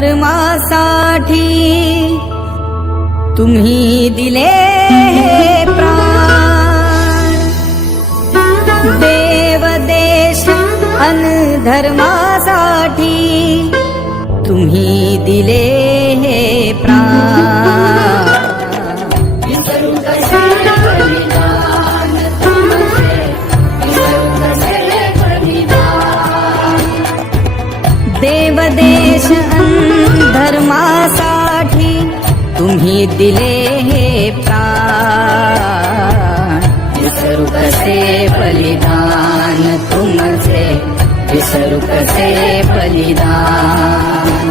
धर्मासाठी तुम्ही दिले हे प्राण. देव देश अन धर्मासाठी तुम्ही दिले हे प्राण. दिले हे प्राण. विसरू कसे बलिदान तुमचे? विसरू कसे बलिदान?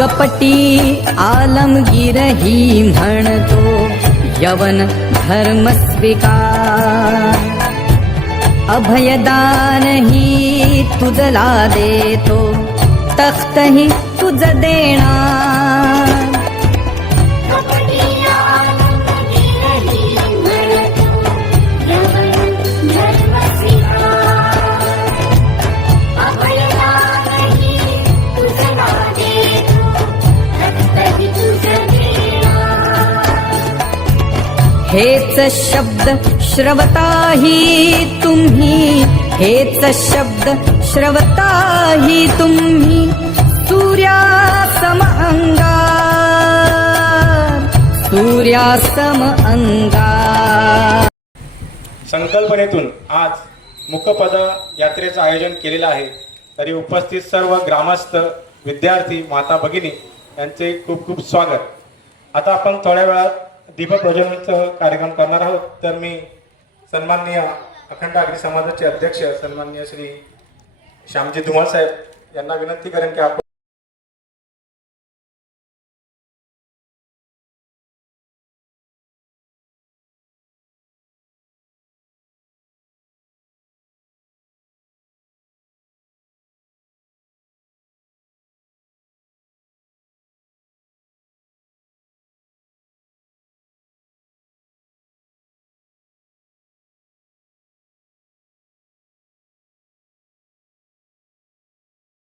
कपटी आलमगीर ही म्हणतो यवन धर्म अभयदानही अभयदान तुझला देतो. तख्तही तुझ देणार. हेच शब्द श्रवताही तुम्ही. हेच शब्द श्रवताही तुम्ही. सूर्यासम अंगार. सूर्यासम अंगार. संकल्पनेतून आज मुखपद यात्रेचं आयोजन केलेलं आहे. तरी उपस्थित सर्व ग्रामस्थ विद्यार्थी माता भगिनी यांचे खूप खूप स्वागत. आता आपण थोड्या वेळात दीपप्रज्वलनाचा कार्यक्रम करणार आहोत. तर मी सन्माननीय अखंड आगरी समाजाचे अध्यक्ष सन्माननीय श्री श्यामजी धुमाळ साहेब यांना विनंती करेन की आपण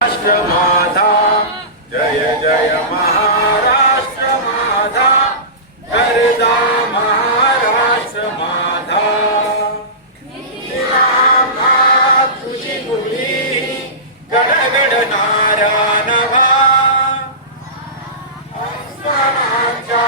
राष्ट्र माझा जय जय महाराष्ट्र माझा गरजा महाराष्ट्र माझा तुझी मुली गडगडणाऱ्या नभा आसमानाच्या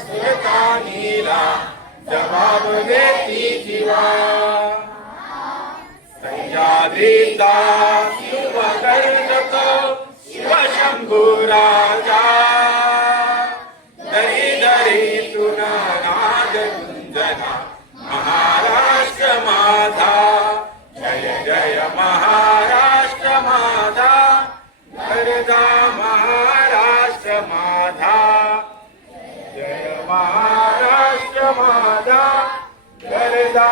सुलतानीला जबाब देती जीवा। सह्याद्रीचा शिव गर्जतो शिवशंभू राजा दरी दरीतून नाद गुंजना महाराष्ट्र माझा जय जय महाराष्ट्र माझा गरजा महाराष्ट्र माझा जय महाराष्ट्र माझा गरजा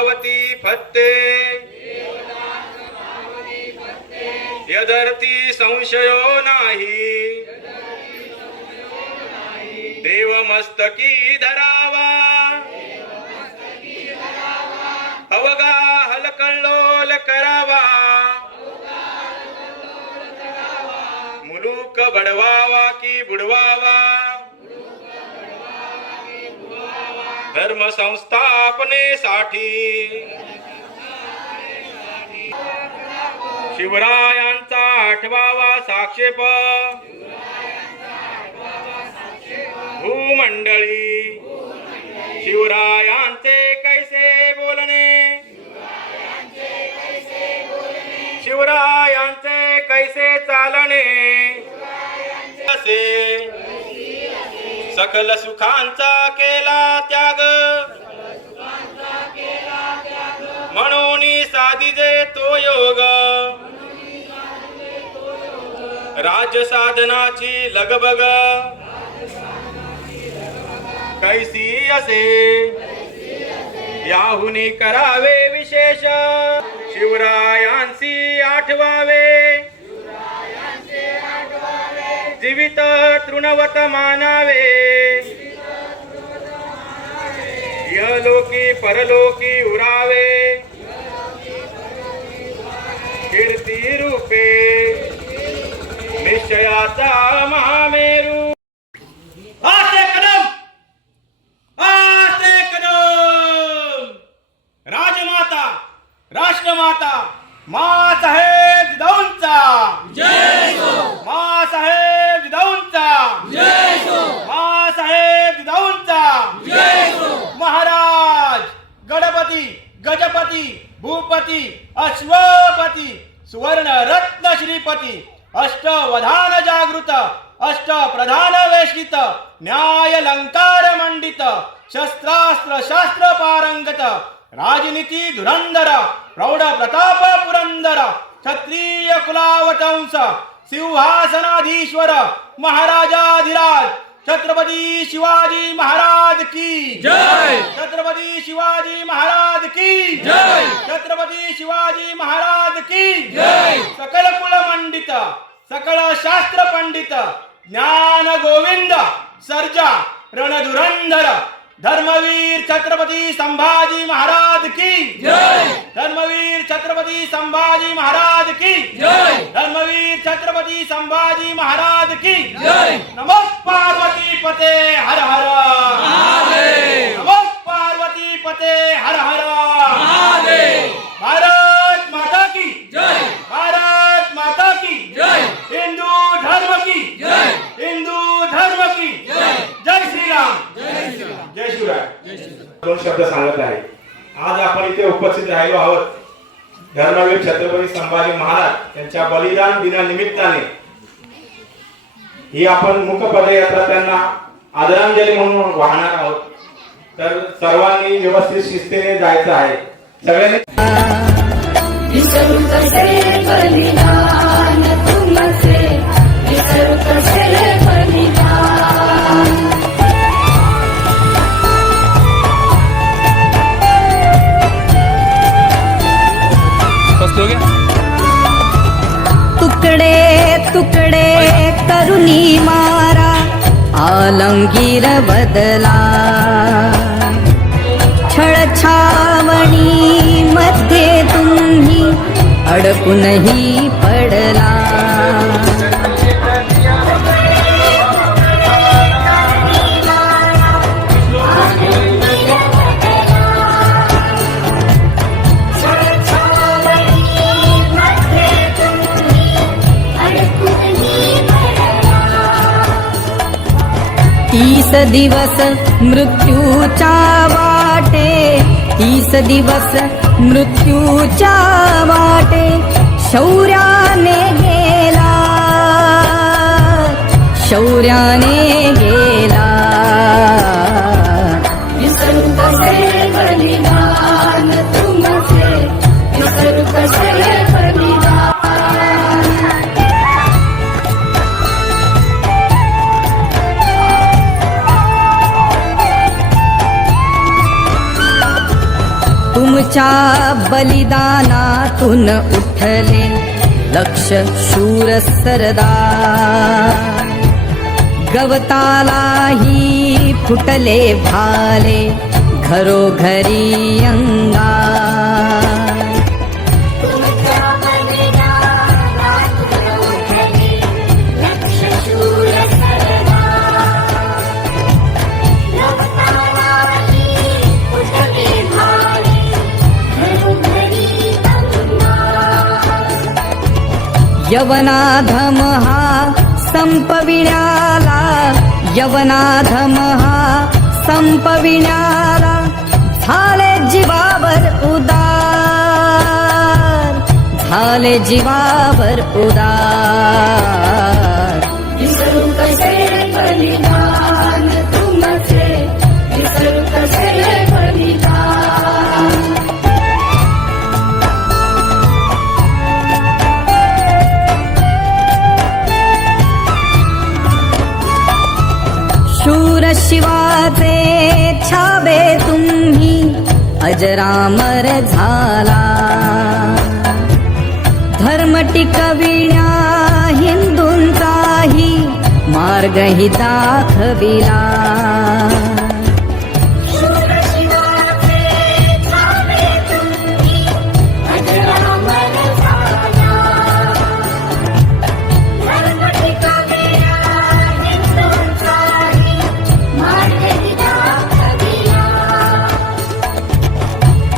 पावती फत्ते। यदर्थी संशयो नाही। देव मस्तकी धरावा। अवगा हलकल्लोल करावा। मुलूक बडवावा की बुडवावा। धर्म संस्थापनेसाठी. शिवरायांचा आठवावा साक्षेप. भूमंडळी. शिवरायांचे कैसे बोलणे. शिवरायांचे कैसे चालणे. असे सकल सुखांचा केला त्याग. म्हणून साधिजे तो योग. राज साधनाची लगबग. कैसी असे? याहुनी करावे विशेष. शिवरायांसी आठवावे. जीवित तृणवत मानावे. यलोकी परलोकी उरावे. कीर्ती रूपे. निश्चयाचा अष्टवधान जागृत अष्ट प्रधान वेशित न्याय लंकार मंडित शस्त्रास्त्र शास्त्र पारंगत राजनीती धुरंधर प्रौढ प्रताप पुरंदर क्षत्रिय कुलावतंस सिंहासनाधीश्वर महाराजाधिराज छत्रपती शिवाजी महाराज की जय! छत्रपती शिवाजी महाराज की जय! छत्रपती शिवाजी महाराज की जय! सकल कुल मंडित। सकळ शास्त्र पंडित ज्ञान गोविंद सर्जा रणधुरंधर धर्मवीर छत्रपती संभाजी महाराज की जय! धर्मवीर छत्रपती संभाजी महाराज की जय! धर्मवीर छत्रपती संभाजी महाराज की जय! नमो पार्वती पते हर हर। नमो पार्वती पते हर हर। भारत माता की जय भारत माता की जय हिंदू धर्म की जय हिंदू धर्म की जय जय श्रीराम जय श्रीराम जय शिवराय दोन शब्द सांगत आहे. आज आपण इथे उपस्थित राहिलो आहोत. धर्मवीर छत्रपती संभाजी महाराज यांच्या बलिदान दिनानिमित्ताने. ही आपण मुख पदयात्रा त्यांना आदरांजली म्हणून वाहणार आहोत. तर सर्वांनी व्यवस्थित शिस्तीने जायचं आहे. सगळ्यांनी आलंगीर बदला। छळ छावणी मध्ये तुम्ही अडकूनही दिवस मृत्यूच्या वाटे तीस दिवस मृत्यूच्या वाटे शौर्याने गेला. शौर्याने तुमच्या बलिदानातून उठले लक्ष शूर सरदा गवतालाही फुटले भाले घरोघरी अंगा यवनाधम हा संपविण्याला यवनाधम हा संपविण्याला झाले जीवावर उदार झाले जीवावर उदार. शूर शिवाचे छावे तुम्ही अजरामर झाला. धर्म टिकविण्या हिंदूंचाही मार्गही दाखविला.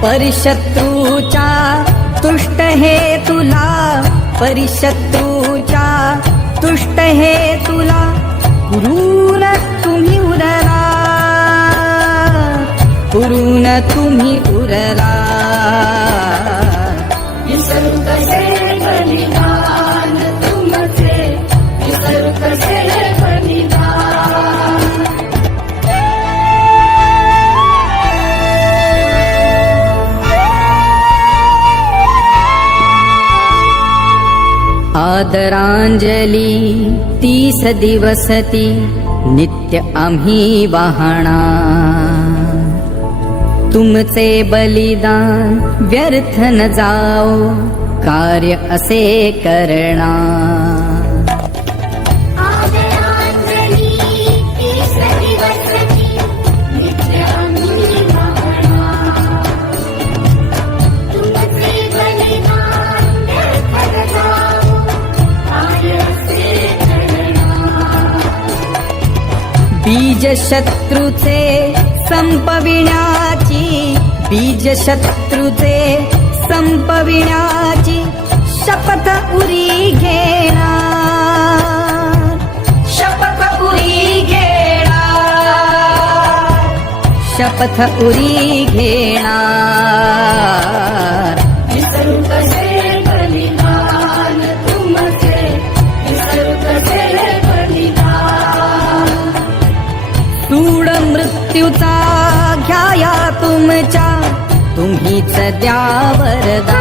परिशत्रूचा तुष्ट हे तुला परिशत्रूचा तुष्ट हे तुला कुरून तुम्ही उरला. कुरून तुम्ही उरला. आदरांजली तीस दिवसती नित्य आम्ही वाहणा. तुमचे बलिदान व्यर्थ न जाओ कार्य असे करणा शत्रूचे संपविण्याची बीज शत्रूचे संपविण्याची शपथ उरी घेणार. शपथ उरी घेणार. शपथ उरी घेणार. द्या वरदा